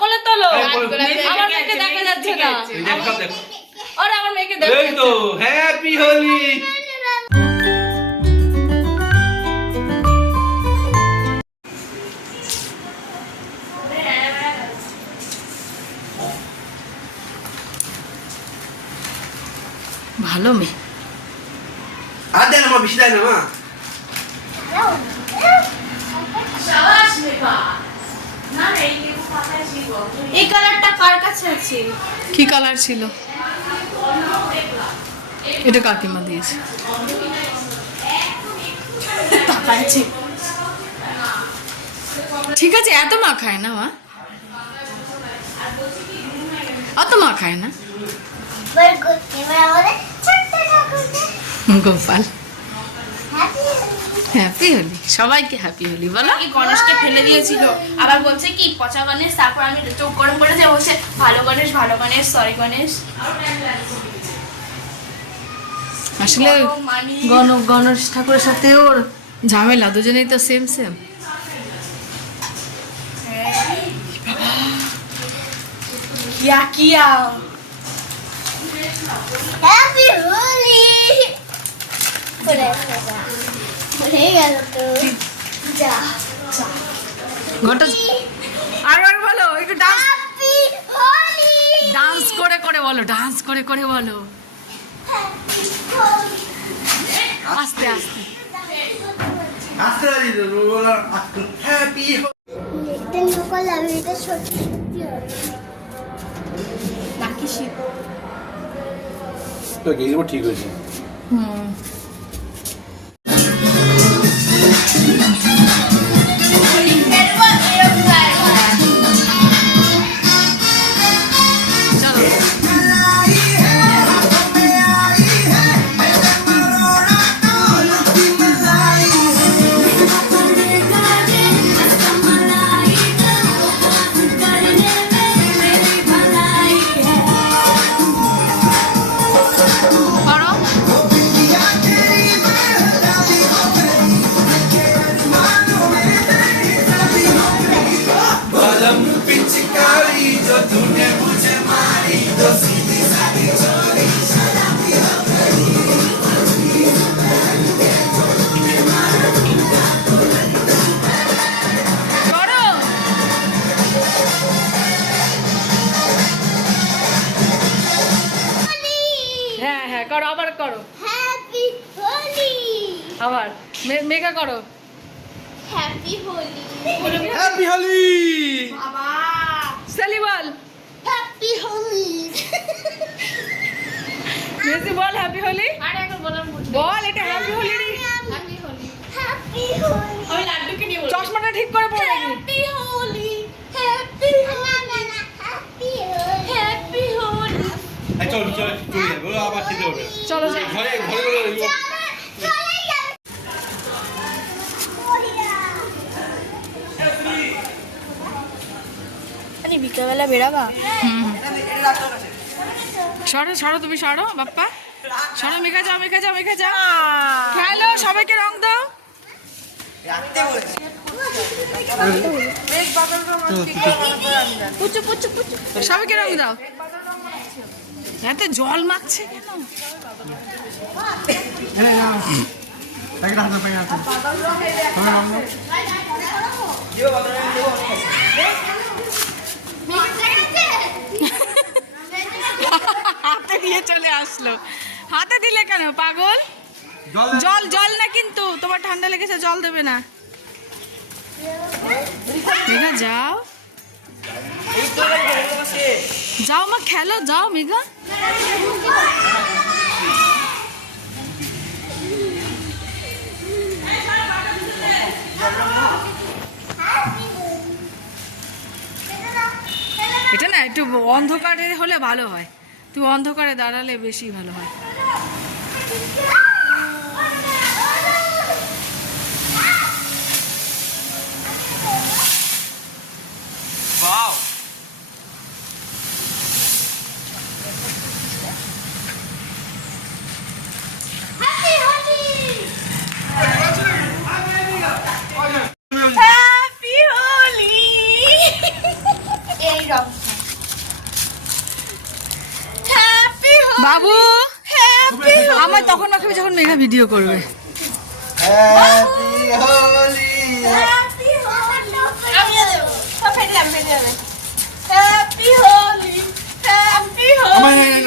কোলে তোলো। আমার মেয়েকে দেখা যাচ্ছে না। ওরে আমার মেয়েকে দেখো। এই তো হ্যাপি হোলি। ভালো মেয়ে। আর দেন মা, বেশি দেয় না মা। শাবাশ মেঘা। না না এই লেবু পাতায় ছিল। এই কালারটা কার কাছে আছে? কি কালার ছিল? এটা কাকিমা দিয়েছে। তাকাচ্ছে। ঠিক আছে, এত মা খায় না মা, অত মা খায় না। গোপাল হ্যাপি হোলি, সবাইকে হ্যাপি হোলি বলো। এই গণেশকে ফেলে দিয়েছিল, আবার বলছে কি পচা গণেশ। তারপর আমি চোখ গরম করেছে, বলছে ভালো গণেশ ভালো গণেশ, সরি গণেশ। আসলে গণেশ ঠাকুরের সাথে ওর ঝামেলা, দুজনেই তো সেম সেম। কিয়া কিয়া হ্যাপি হোলি হয়ে গেল তো। যা ঘন্টা আর বলো, একটু ডান্স, হ্যাপি হোলি ডান্স করে করে বলো, ডান্স করে করে বলো, হ্যাপি হোলি আস্তে আস্তে। আস্তে আস্তে বলো হ্যাপি হোলি। দেখতে লোকাল আমি এটা সত্যি নাকি শীত। তো গেইও ঠিক হয়েছে। হুম, চলো করো। बलम पिचकारी जो तूने मुझे मारी तो सीधी सादी चोरी शराबी हो गई। করো। হ্যাঁ হ্যাঁ করো, আবার করো, হ্যাপি হোলি আবার মেঘা করো। Happy Holi happy Holi. বাবা সেলি বল, হ্যাপি হোলি মেসি বল হ্যাপি হোলি আরে এখন বললাম বল, এটা happy Holi. Happy Holi. Happy Holi আমি লাড্ডুকে নিয়ে বলবো চশমাটা ঠিক করে পড়ে নি। Happy Holi happy Holi happy Holi happy Holi এই চল চল চলে যাবো আবার খেতে হবে। চলো চলো। ঘরে ঘরে ঘরে আরে বিকালবেলা বেরাবা। সরো সরো, তুমি সরো বাপ্পা, সরো। মেঘা যাও, মেঘা যাও, মেঘা যাও, খেলো, সবাইকে রং দাও। পুচু পুচু পুচু। সবাইকে রং দাও। এত জল মাখছে কেন? হাতে দিয়ে চলে আসলো, হাতে দিলে কেন পাগল? জল জল না কিন্তু, তোমার ঠান্ডা লেগেছে, জল দেবে না। মেঘা যাও যাও মা, খেলো, যাও মেঘা। এটা না একটু অন্ধকারে হলে ভালো হয়, তুই অন্ধকারে দাঁড়ালে বেশি ভালো হয়। Wow happy Holi happy Holi. এই বাবু আমার তখন রাখবে যখন মেঘা ভিডিও করবে। হ্যাপি হোলি হ্যাপি হোলি আমিও দেবো ফেটে যাবে happy Holi happy Holi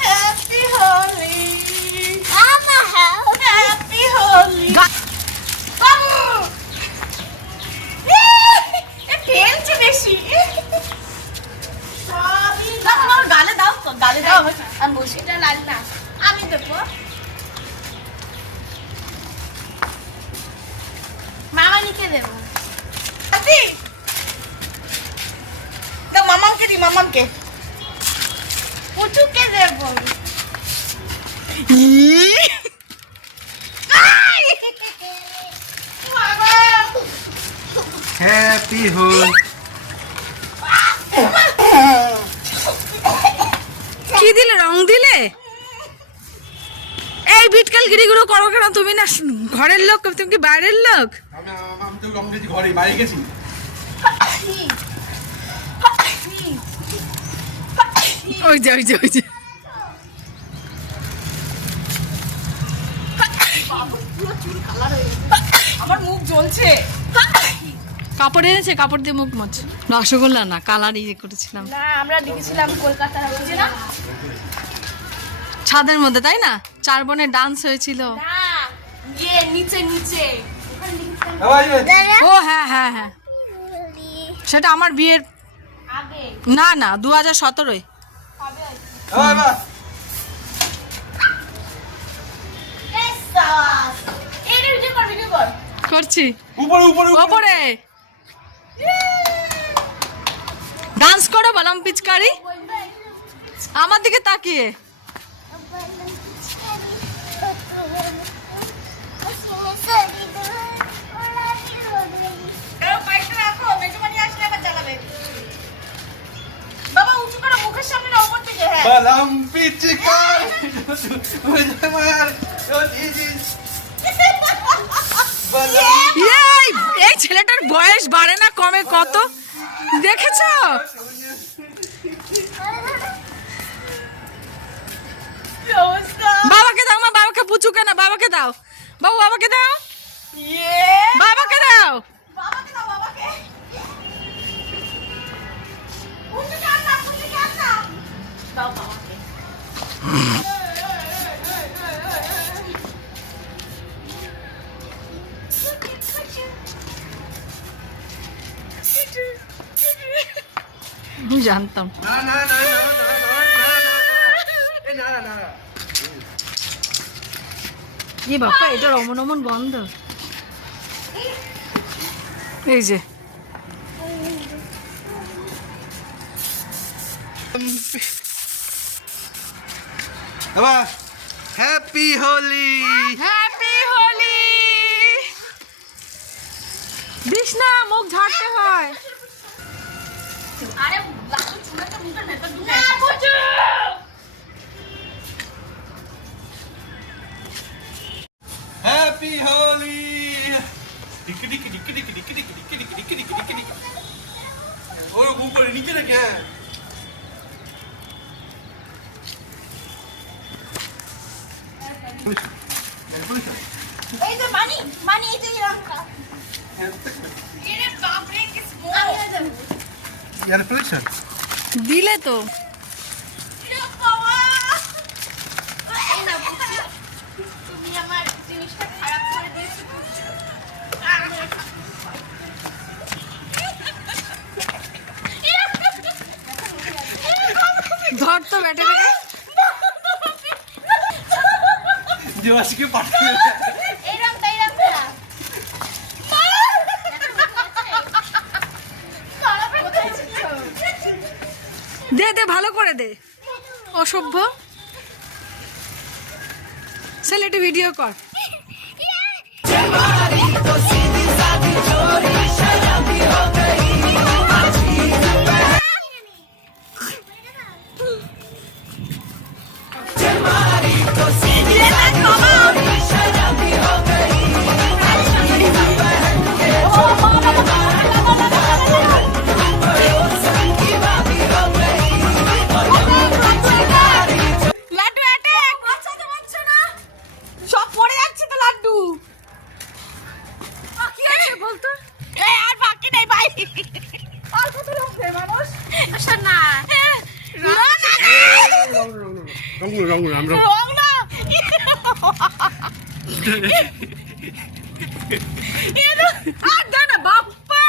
happy Holi আমার হ্যাপি হোলি বাবু এ খেলছে বেশি তোমার গালে দাও তো গালে দাও আমি বসে এটা লাল না আমি দেবো মামানিকে দেবো আদি দাও মামাকে দি মামাকে পুচুকে দেবো হ্যাপি হোলি কি দিলে রং দিলে? এই বিটকাল গিরিগুলো করো কেন তুমি? না ঘরের লোক তুমি কি বাইরের লোক? আমি তো রং দিয়েছি ঘরে, বাইরে গেছি। ওই যে ওই যে ওই যে আমার মুখ জ্বলছে কাপড় এনেছে, কাপড় দিয়ে মুখ মোছ। রসগোল্লা না, কালার ইয়ে করেছিলাম না আমরা দেখেছিলাম কলকাতার হচ্ছে না ছাদের মধ্যে, তাই না? 4 বোনের ডান্স হয়েছিল। না ইয়ে নিচে নিচে ও হ্যাঁ হ্যাঁ হ্যাঁ, সেটা আমার বিয়ের আগে না না 2017-এ। এই ভিডিও কর ভিডিও কর করছি উপরে উপরে ওপরে ডান্স করো বললাম পিচকারি আমার দিকে তাকিয়ে। বাইকটা রাখো মেজবানি আসলে আবার জ্বালাবে বাবা উঁচু করো মুখের সামনে না উপর থেকে হ্যাঁ বলম পিচকার মুঝে মার এই এই ছেলেটার বয়স বাড়ে না কমে কত দেখেছো? কি অবস্থা বাবাকে দাও, মা বাবাকে পুচুকে না, বাবাকে দাও বাবু, বাবাকে দাও, ইয়ে বাবাকে দাও। বাবাকে দাও বাবাকে উঠে যান না দাও বাবাকে আমি জানতাম। না না না না না না না না এ বাবা এটার অমন অমন গন্ধ। এই যে বাবা হ্যাপি হোলি হ্যাপি হোলি। দিস না, মুখ ঝাড়তে হয়। আরে লাঠি ছুঁড়ে তো মুখের ভেতর ঢুকে না বুঝু হ্যাপি হোলি ডিকি ডিকি ডিকি ডিকি ডিকি ডিকি ডিকি ডিকি ডিকি ডিকি ডিকি ডিকি ওর উপরে নিচে রেখে এই যে মানি মানি এই যে রাখা এরে বাপ রে কি স্মোক আমি দেব ইয়ার ফ্লেশন দিলে তো এরে বাবা এই না বুঝছো তুমি আমার জিনিসটা খারাপ করে দিয়েছো বুঝছো ধর তো ব্যাটারিকে। দিবাসকে পাঠিয়ে এরকম তাই রাখা দে দে ভালো করে দে, অসভ্য ছেলেটি ভিডিও কর। লাড্ডু বলতো আর বাকি নেই ভাই আর কত রং দেয় মানুষ না রং না আর দে না বাপ্পা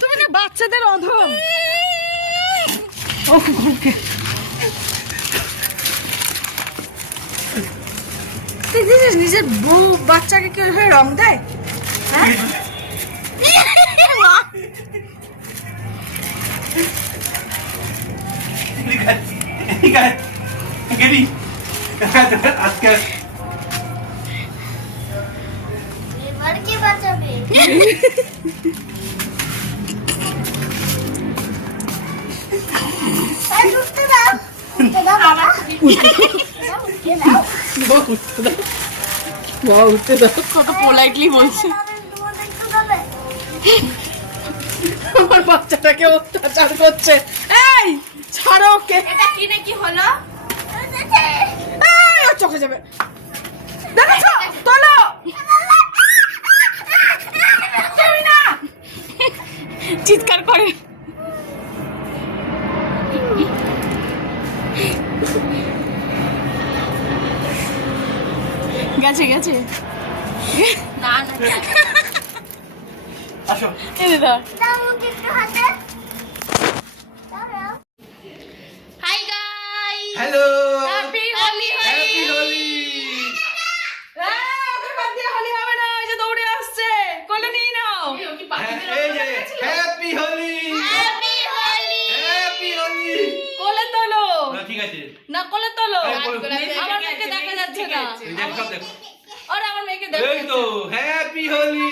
তুমি না বাচ্চাদের অধম ওকে তুই দিদিস নিজের বউ বাচ্চাকে কেউ হয়ে রং দেয় হ্যাঁ আজকে এবার কে বাঁচাবে এই উঠতে দাও বাবা কত পোলাইটলি বলছে একটু দাও আমার বাচ্চাটাকে অত্যাচার করছে এই ছাড়ো ওকে এটা কিনে কি হলো এই, ওর চোখে যাবে দেখেছো তোলো তুমি না চিৎকার করে গেছে গেছে না না আসো এনে দাও দাও মুখে একটু হাতে দাও hi guys hello happy Holi happy Holi okay বাদ দিয়ে হোলি হবে না এই যে দৌড়ে আসছে কোলে নিয়ে নাও কি পাখিদের এই যে happy Holi happy Holi happy Holi কোলে তোলো না ঠিক আছে না কোলে তোলো এই কোলে- আমার মেয়েকে দেখা যাচ্ছে না এই দেখ সব দেখো আর আমার মেয়েকে দেখো এই তো হ্যাপি হোলি